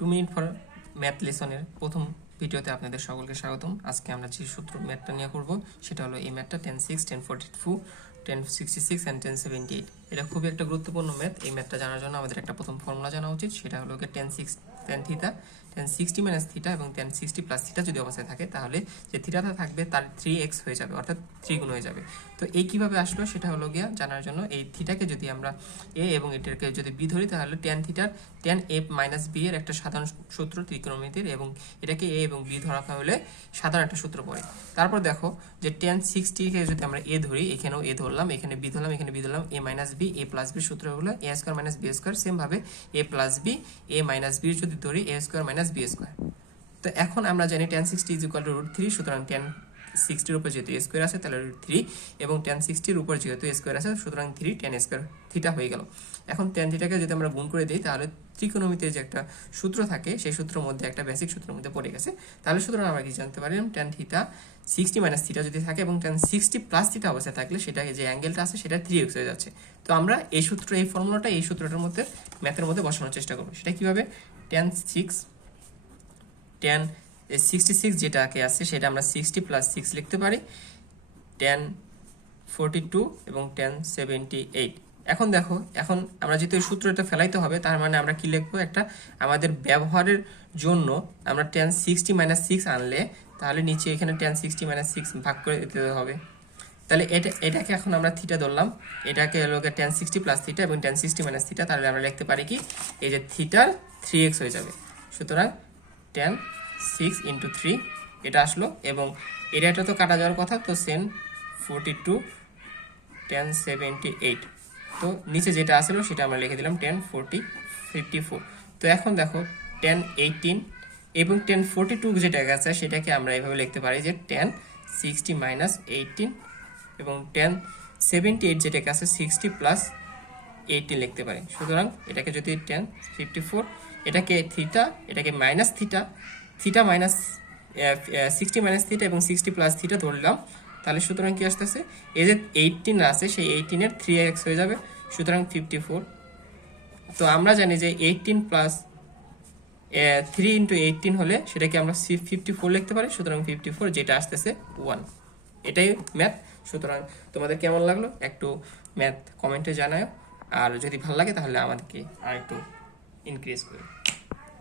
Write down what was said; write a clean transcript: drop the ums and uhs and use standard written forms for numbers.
2 minute for math লেসনের প্রথম ভিডিওতে আপনাদের সকলকে স্বাগতম। আজকে আমরা যে সূত্র ম্যাথটা নিয়ে করব সেটা হলো এই ম্যাথটা 10-6, 10-42, 10-66 অ্যান্ড 10-78। এটা খুবই একটা গুরুত্বপূর্ণ ম্যাথ। এই ম্যাথটা জানার জন্য আমাদের একটা প্রথম ফর্মুলা জানা উচিত, সেটা হলো tan theta, tan 60 minus theta এবং tan 60 প্লাস থিটা যদি অবস্থায় থাকে তাহলে যে থিটাটা থাকবে তার 3x হয়ে যাবে, অর্থাৎ 3 গুণ হয়ে যাবে। তো এই কিভাবে আসলো সেটা হলো গিয়া জানার জন্য এই থিটাকে যদি আমরা a এবং এটাকে যদি b ধরি তাহলে tan থিটার tan a মাইনাস b এর একটা সাধারণ সূত্র ত্রিকোণমিতির, এবং এটাকে a এবং b ধরা হলে সাধারণ একটা সূত্র পড়ে। তারপর দেখো যে tan 60 কে যদি আমরা a ধরি, এখানেও a ধরলাম, এখানে b ধরলাম, এখানে b ধরলাম, a minus b, a plus b সূত্র হলো a square minus b square. Same ভাবে a plus b, a minus b যদি ধরি a square minus b square. তো এখন আমরা জানি tan 60 ইজ ইকুয়াল টু √3, সুতরাং tan 60 এর উপর যেহেতু a স্কয়ার আছে তাহলে √3, এবং tan 60 এর উপর যেহেতু a স্কয়ার আছে সুতরাং 3 tan স্কয়ার থিটা হয়ে গেল। এখন tan থিটাকে যদি আমরা গুণ করে দেই তাহলে ত্রিকোণমিতির যে একটা সূত্র থাকে সেই সূত্রের মধ্যে একটা বেসিক সূত্রের মধ্যে পড়ে গেছে। তাহলে সুতরাং আমরা কি জানতে পারলাম, tan থিটা 60 মাইনাস থিটা যদি থাকে এবং tan 60 প্লাস থিটা অবস্থায় থাকলে সেটা যে অ্যাঙ্গেলটা আছে সেটা 3x হয়ে যাচ্ছে। তো আমরা এই সূত্র, এই ফর্মুলাটা এই সূত্রটার মধ্যে ম্যাথের মধ্যে বসানোর চেষ্টা করব। সেটা কিভাবে, tan 66 যেটাকে আছে সেটা আমরা 60 প্লাস 6 লিখতে পারি, tan 42 এবং tan 78। এখন দেখো, এখন আমরা যেহেতু এই সূত্রটা ফেলাইতে হবে তার মানে আমরা কি লিখবো, একটা আমাদের ব্যবহারের জন্য আমরা tan 60 মাইনাস 6 আনলে তাহলে নিচে এখানে tan 60 মাইনাস 6 ভাগ করে দিতে হবে। তাহলে এটাকে এখন আমরা থিটা ধরলাম, এটাকে হলো tan 60 প্লাস থিটা এবং tan 60 মাইনাস থিটা, তাহলে আমরা লিখতে পারি কি, এই যে থিটার 3x হয়ে যাবে। সুতরাং tan 6 ইন্টু 3 এটা আসলো, এবং এটা তো কাটা যাওয়ার কথা, তো সেন 42 tan 78। তো নিচে যেটা আসলো সেটা আমরা লিখে দিলাম tan 54। তো এখন দেখো tan 18 এবং tan 42 যেটা আছে সেটাকে আমরা এভাবে লিখতে পারি যে tan 60 মাইনাস 18, এবং tan 78 যেটাকে আছে 60 প্লাস 18 লিখতে পারি। সুতরাং এটাকে যদি tan 54, এটাকে থিটা, এটাকে minus theta, theta minus 60 minus theta এবং 60 প্লাস থিটা ধরলাম, তাহলে সুতরাং কি আসতেছে, এই যে 18 আছে সেই 18 এর 3x হয়ে যাবে, সুতরাং 54। তো আমরা জানি যে 18 প্লাস 3 ইন্টু 18 হলে সেটাকে আমরা 54 লিখতে পারি, সুতরাং 54 যেটা আসতেছে 1। এটাই ম্যাথ। সুতরাং তোমাদের কেমন লাগলো একটু ম্যাথ কমেন্টে জানাও, আর যদি ভালো লাগে তাহলে আমাদেরকে আরেকটু ইনক্রিজ করো।